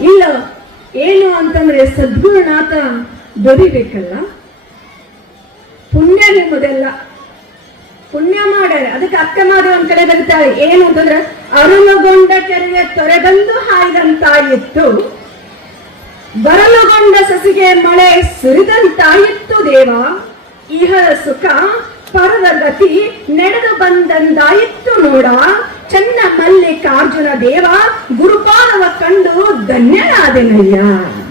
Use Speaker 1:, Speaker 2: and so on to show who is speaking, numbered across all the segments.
Speaker 1: ಇಲ್ಲ, ಏನು ಅಂತಂದ್ರೆ ಸದ್ಗುರುನಾಥ ದೊರಿಬೇಕಲ್ಲ ಪುಣ್ಯ ನಿಮ್ಮದೆಲ್ಲ. ಪುಣ್ಯ ಮಾಡ್ಯಾರ. ಅದಕ್ಕೆ ಅಕ್ಕ ಮಾದೇವ ಕಡೆ ಬರೀತಾಳೆ. ಏನು ಅಂತಂದ್ರೆ, ಅರುಣಗೊಂಡ ಕೆರೆಗೆ ತೊರೆಬಂದು ಹಾಯ್ದಂತಾಯಿತ್ತು. ಬರಲುಗೊಂಡ ಸಸಿಗೆ ಮಳೆ ಸುರಿದಂತಾಯಿತ್ತು ದೇವ. ಇಹ ಸುಖ ಪರದ ಗತಿ, ನಡೆದು ಬಂದಂದಾಯಿತ್ತು ನೋಡ. ಚನ್ನ ಮಲ್ಲಿಕಾರ್ಜುನ ದೇವ ಗುರುಪಾದವ ಕಂಡು ಧನ್ಯನಾದೆನಯ್ಯ.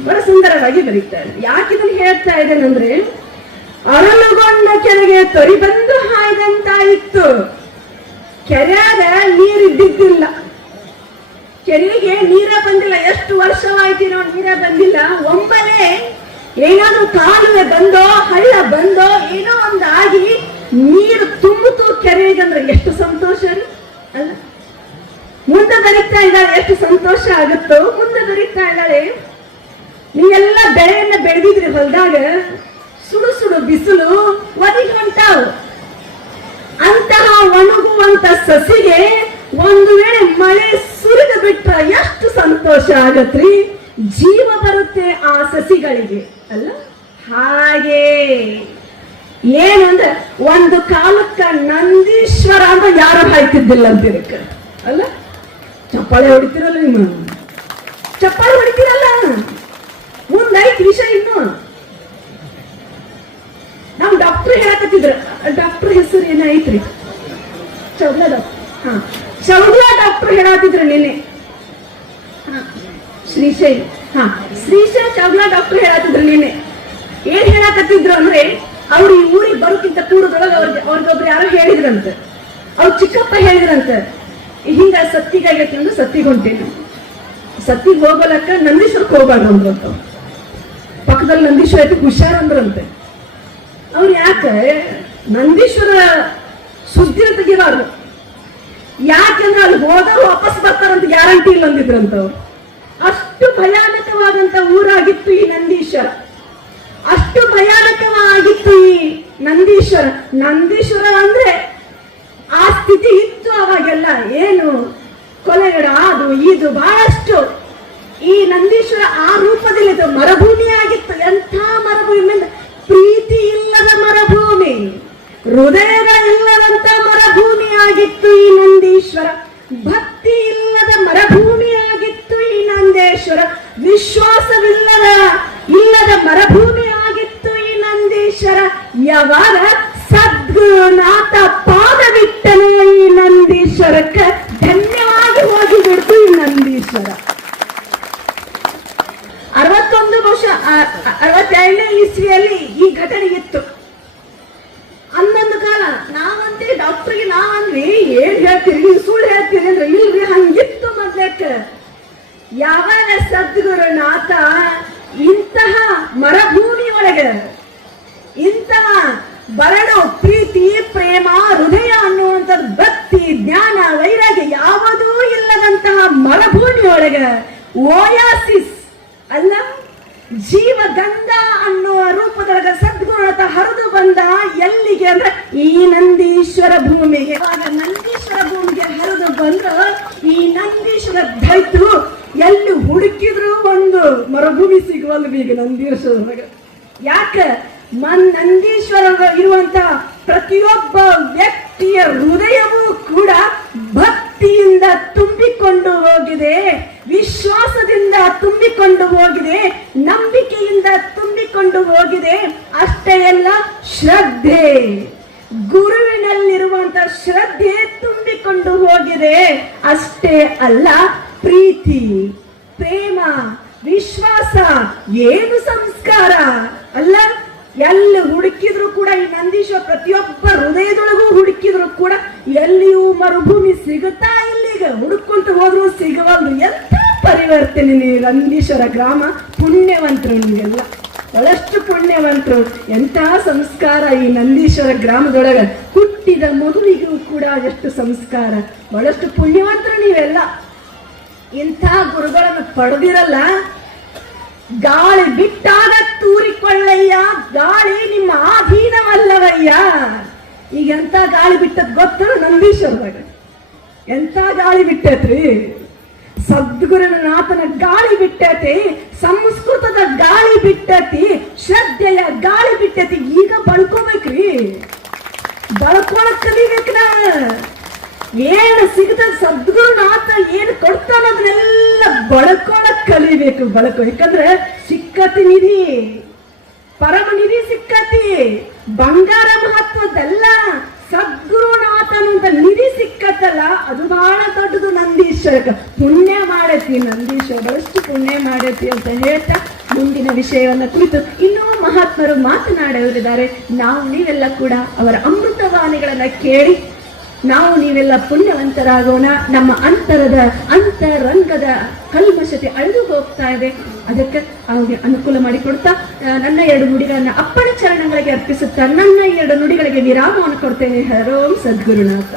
Speaker 1: ಬಹಳ ಸುಂದರವಾಗಿ ಬರೀತಾರೆ. ಯಾಕೆ ಇದನ್ನು ಹೇಳ್ತಾ ಇದ್ದೇನೆಂದ್ರೆ, ಅರಳುಗೊಂಡ ಕೆರೆಗೆ ತೊರಿ ಬಂದು ಹಾಯ್ದಂತಾಯಿತ್ತು. ಕೆರೆಯಾಗ ನೀರಿದ್ದಿದ್ದಿಲ್ಲ ಕೆರೆಗೆ ನೀರ ಬಂದಿಲ್ಲ. ಎಷ್ಟು ವರ್ಷವಾಯ್ತು ನೀರ ಬಂದಿಲ್ಲ. ಒಮ್ಮನೆ ಏನಾದ್ರೂ ಕಾಲುವೆ ಬಂದೋ, ಹಳ್ಳ ಬಂದೋ, ಏನೋ ಒಂದಾಗಿ ನೀರು ತುಂಬಿತು ಕೆರೆಗೆ ಅಂದ್ರೆ ಎಷ್ಟು ಸಂತೋಷ. ಅಲ್ಲ ಮುಂದೆ ಬರೀತಾ ಇದ್ದಾಳೆ ಎಷ್ಟು ಸಂತೋಷ ಆಗುತ್ತೋ. ಮುಂದೆ ಬರೀತಾ ಇದ್ದಾಳೆ ನೀವೆಲ್ಲ ಬೆಳೆಯನ್ನ ಬೆಳೆದಿದ್ರಿ ಹೊಲದಾಗ. ಸುಡು ಸುಡು ಬಿಸಿಲು ಒದಿ ಹೊಂಟಾವು ಅಂತಹ ಒಣಗುವಂತ ಸಸಿಗೆ ಒಂದು ವೇಳೆ ಮಳೆ ಸುರಿದು ಬಿಟ್ಟ ಎಷ್ಟು ಸಂತೋಷ ಆಗತ್ರಿ? ಜೀವ ಬರುತ್ತೆ ಆ ಸಸಿಗಳಿಗೆ. ಅಲ್ಲ? ಹಾಗೆ. ಏನು ಅಂದ್ರೆ ಒಂದು ಕಾಲಕ್ಕ ನಂದೀಶ್ವರ ಅಂತ ಯಾರು ಹಾಯ್ತಿದ್ದಿಲ್ಲ ಅಂತಿರಕ್ಕ ಅಲ್ಲ? ಚಪ್ಪಾಳೆ ಹೊಡಿತಿರಲ್ಲ ನಿಮ್ಮ? ಚಪ್ಪಾಳೆ ಹೊಡಿತೀರಲ್ಲ? ಮುಂದೈತ್ ವಿಷಯ ಇನ್ನು. ನಮ್ ಡಾಕ್ಟರ್ ಹೇಳಕತ್ತಿದ್ರ. ಡಾಕ್ಟರ್ ಹೆಸರು ಏನಾಯ್ತ್ರಿ ಚೌಲ ಡಾಕ್ಟರ್ ಹಾ. ಚೌಲ ಡಾಕ್ಟರ್ ಹೇಳತ್ತಿದ್ರ ನಿನ್ನೆ. ಶ್ರೀಶೈಲ್ ಹಾ. ಶ್ರೀಶೈಲ್ ಚೌಲ ಡಾಕ್ಟರ್ ಹೇಳತ್ತಿದ್ರು ನಿನ್ನೆ. ಏನ್ ಹೇಳಕತ್ತಿದ್ರು ಅಂದ್ರೆ ಅವ್ರು ಬರೋಕ್ಕಿಂತ ಪೂರ್ವದೊಳಗೆ ಅವ್ರಿಗೆ ಅವ್ರಿಗೊಬ್ರು ಯಾರೋ ಹೇಳಿದ್ರಂತೆ. ಅವ್ರ ಚಿಕ್ಕಪ್ಪ ಹೇಳಿದ್ರಂತೆ ಹಿಂಗ ಸತ್ತಿಗಾಗಿ ಅಂದ್ರೆ ಸತ್ತಿಗೆ ಹೊಂಟೇನು. ಸತ್ತಿಗೆ ಹೋಗಲಕ್ಕ ನಂದೀಶ್ವರಕ್ಕೆ ಹೋಗ್ಬಾರ್ದು ಅವ್ರು. ಪಕ್ಕದಲ್ಲಿ ನಂದೀಶ್ವರ ಐತಿ ಹುಷಾರ್ ಅಂದ್ರಂತೆ. ಅವ್ರು ಯಾಕೆ, ನಂದೀಶ್ವರ ಸುದ್ದಿನ ತೆಗಿಬಾರ್ದು ಯಾಕೆಂದ್ರೆ ಅಲ್ಲಿ ಹೋದವ್ರು ವಾಪಸ್ ಬರ್ತಾರಂತ ಗ್ಯಾರಂಟಿ ಇಲ್ಲ ಅಂದಿದ್ರಂತ ಅವ್ರು. ಅಷ್ಟು ಭಯಾನಕವಾದಂತ ಊರಾಗಿತ್ತು ಈ ನಂದೀಶ್ವರ. ಅಷ್ಟು ಭಯಾನಕವಾಗಿತ್ತು ಈ ನಂದೀಶ್ವರ. ನಂದೀಶ್ವರ ಅಂದ್ರೆ ಆ ಸ್ಥಿತಿ ಇತ್ತು ಅವಾಗೆಲ್ಲ. ಏನು? ಕೊಲೆಗಡ ಅದು, ಇದು, ಬಹಳಷ್ಟು. ಈ ನಂದೀಶ್ವರ ಆ ರೂಪದಲ್ಲಿ ಇದು ಮರುಭೂಮಿ ಆಗಿತ್ತು ಎಂಥ ಮರುಭೂಮಿ ಪ್ರೀತಿ ಇಲ್ಲದ ಮರುಭೂಮಿ. ಹೃದಯಗಳಿಲ್ಲದಂತ ಮರುಭೂಮಿ ಆಗಿತ್ತು ಈ ನಂದೀಶ್ವರ. ಭಕ್ತಿ ಇಲ್ಲದ ಮರುಭೂಮಿ ಆಗಿತ್ತು ಈ ನಂದೇಶ್ವರ. ವಿಶ್ವಾಸವಿಲ್ಲದ, ಇಲ್ಲದ ಮರುಭೂಮಿ ಆಗಿತ್ತು ಈ ನಂದೀಶ್ವರ. ಯಾವಾಗ ಸದ್ಗುರುನಾಥ ಪಾದವಿಟ್ಟನು ಈ ನಂದೀಶ್ವರಕ್ಕೆ? ಧನ್ಯವಾಗಿ ಹೋಗಿ ಬಿಡ್ತು ಈ ನಂದೀಶ್ವರ. ಅರವತ್ತೊಂದು ವರ್ಷ ಅರವತ್ತೆರಡನೇ ಇಸ್ವಿಯಲ್ಲಿ ಈ ಘಟನೆ ಇತ್ತು. ಅನ್ನೊಂದು ಕಾಲ ನಾವಂತೆ ಡಾಕ್ಟರ್ಗೆ ನಾವಂದ್ರಿ ಏನ್ ಹೇಳ್ತೀರಿ ನೀವು ಸುಳ್ಳು ಹೇಳ್ತೀರಿ ಅಂದ್ರೆ ಇಲ್ರಿ, ಹಂಗಿತ್ತು ಮೊದ್ಲಕ್ಕ ಯಾವಾಗ ಸದ್ಗುರುನಾಥ ಇಂತಹ ಒಳಗೆ ಇಂತಹ ಬರಡು ಪ್ರೀತಿ, ಪ್ರೇಮ, ಹೃದಯ ಅನ್ನುವಂಥ ಭಕ್ತಿ, ಜ್ಞಾನ, ವೈರಾಗ್ಯ ಯಾವುದೂ ಇಲ್ಲದಂತಹ ಮರುಭೂಮಿ ಒಳಗೆ ಓಯಾಸಿಸ್ ಅಲ್ಲ? ಜೀವಗಂಧ ಅನ್ನುವ ರೂಪದೊಳಗ ಸದ್ಗುಣತ ಹರಿದು ಬಂದ ಎಲ್ಲಿಗೆ ಅಂದ್ರೆ ಈ ನಂದೀಶ್ವರ ಭೂಮಿಗೆ. ಆಗ ನಂದೀಶ್ವರ ಭೂಮಿಗೆ ಹರಿದು ಬಂದ್ರ ಈ ನಂದೀಶ್ವರ ದೈತ್ರು ಎಲ್ಲಿ ಹುಡುಕಿದ್ರು ಒಂದು ಮರುಭೂಮಿ ಸಿಗುವಲ್ವ ಈಗ ನಂದೀಶ್ವರ ಯಾಕ? ನಂದೀಶ್ವರ ಇರುವಂತ ಪ್ರತಿಯೊಬ್ಬ ವ್ಯಕ್ತಿಯ ಹೃದಯವೂ ಕೂಡ ಭಕ್ತಿಯಿಂದ ತುಂಬಿಕೊಂಡು ಹೋಗಿದೆ. ವಿಶ್ವಾಸದಿಂದ ತುಂಬಿಕೊಂಡು ಹೋಗಿದೆ. ನಂಬಿಕೆಯಿಂದ ತುಂಬಿಕೊಂಡು ಹೋಗಿದೆ. ಅಷ್ಟೇ ಅಲ್ಲ, ಶ್ರದ್ಧೆ. ಗುರುವಿನಲ್ಲಿರುವಂತ ಶ್ರದ್ಧೆ ತುಂಬಿಕೊಂಡು ಹೋಗಿದೆ. ಅಷ್ಟೇ ಅಲ್ಲ, ಪ್ರೀತಿ. ಪ್ರೇಮ, ವಿಶ್ವಾಸ, ಏನು ಸಂಸ್ಕಾರ, ಅಲ್ಲ? ಎಲ್ಲಿ ಹುಡುಕಿದ್ರು ಕೂಡ ಈ ನಂದೀಶ್ವರ ಪ್ರತಿಯೊಬ್ಬ ಹೃದಯದೊಳಗೂ ಹುಡುಕಿದ್ರು ಕೂಡ ಎಲ್ಲಿಯೂ ಮರುಭೂಮಿ ಸಿಗುತ್ತಾ ಇಲ್ಲಿಗ? ಹುಡುಕೊಂತ ಹೋದ್ರು ಸಿಗವಲ್ದು. ಎಂತ ಪರಿವರ್ತನೆ ನೀವು ನಂದೀಶ್ವರ ಗ್ರಾಮ? ಪುಣ್ಯವಂತರು ನೀವೆಲ್ಲ. ಬಹಳಷ್ಟು ಪುಣ್ಯವಂತರು. ಎಂತಹ ಸಂಸ್ಕಾರ ಈ ನಂದೀಶ್ವರ ಗ್ರಾಮದೊಳಗೆ. ಹುಟ್ಟಿದ ಮಗುವಿಗೂ ಕೂಡ ಎಷ್ಟು ಸಂಸ್ಕಾರ. ಬಹಳಷ್ಟು ಪುಣ್ಯವಂತರು ನೀವೆಲ್ಲ. ಇಂಥ ಗುರುಗಳನ್ನು ಪಡೆದಿರಲ್ಲ. ಗಾಳಿ ಬಿಟ್ಟಾಗ ತೂರಿಕೊಳ್ಳಯ್ಯ, ಗಾಳಿ ನಿಮ್ಮ ಆಧೀನವಲ್ಲವಯ್ಯ. ಈಗ ಎಂತ ಗಾಳಿ ಬಿಟ್ಟದ್ ಗೊತ್ತಲ್ಲ ನಂದೀಶ್ವರದಾಗ ಎಂತ ಗಾಳಿ ಬಿಟ್ಟೈತ್ರಿ? ಸದ್ಗುರುನಾಥನ ಗಾಳಿ ಬಿಟ್ಟತಿ, ಸಂಸ್ಕೃತದ ಗಾಳಿ ಬಿಟ್ಟತಿ, ಶ್ರದ್ಧೆಯ ಗಾಳಿ ಬಿಟ್ಟತಿ, ಈಗ ಬಳ್ಕೋಬೇಕ್ರಿ. ಬಳ್ಕೊಳಕ್ ಕಲಿಬೇಕ ಏನ್ ಸಿಗದ ಸದ್ಗುರುನಾಥ ಏನ್ ಕೊಡ್ತಾನ ಅದನ್ನೆಲ್ಲ ಬಳ್ಕೊಳಕ್ ಕಲಿಬೇಕು ಬಳಕು. ಯಾಕಂದ್ರೆ ಸಿಕ್ಕತಿ ನಿಧಿ, ಪರಮ ನಿಧಿ ಸಿಕ್ಕತಿ, ಬಂಗಾರ ಮಹತ್ವದಲ್ಲ ಸದ್ಗುರುನಾಥನಂತ ನಿಧಿ ಸಿಕ್ಕತ್ತಲ್ಲ, ಅದು ಬಹಳ ದೊಡ್ಡದು ನಂದೀಶ್ವರಕ್ಕೆ. ಪುಣ್ಯ ಮಾಡತಿ ನಂದೀಶ್ವರ ಬಹಳಷ್ಟು ಪುಣ್ಯ ಮಾಡತಿ ಅಂತ ಹೇಳ್ತಾ ಮುಂದಿನ ವಿಷಯವನ್ನ ಕುರಿತು ಇನ್ನೂ ಮಹಾತ್ಮರು ಮಾತನಾಡೋರಿದ್ದಾರೆ ನಾವು ನೀವೆಲ್ಲ ಕೂಡ ಅವರ ಅಮೃತವಾಣಿಗಳನ್ನ ಕೇಳಿ ನಾವು ನೀವೆಲ್ಲ ಪುಣ್ಯವಂತರಾಗೋಣ. ನಮ್ಮ ಅಂತರದ, ಅಂತರಂಗದ ಕಲ್ಮಶತೆ ಅಳಿದು ಹೋಗ್ತಾ ಇದೆ. ಅದಕ್ಕೆ ಅವ್ರಿಗೆ ಅನುಕೂಲ ಮಾಡಿಕೊಡ್ತಾ ನನ್ನ ಎರಡು ನುಡಿಗಳನ್ನ ಅಪ್ಪಣ ಚರಣಗಳಿಗೆ ಅರ್ಪಿಸುತ್ತಾ, ನನ್ನ ಎರಡು ನುಡಿಗಳಿಗೆ ವಿರಾಮವನ್ನು ಕೊಡ್ತೇನೆ. ಹರೋಂ ಸದ್ಗುರುನಾಥ.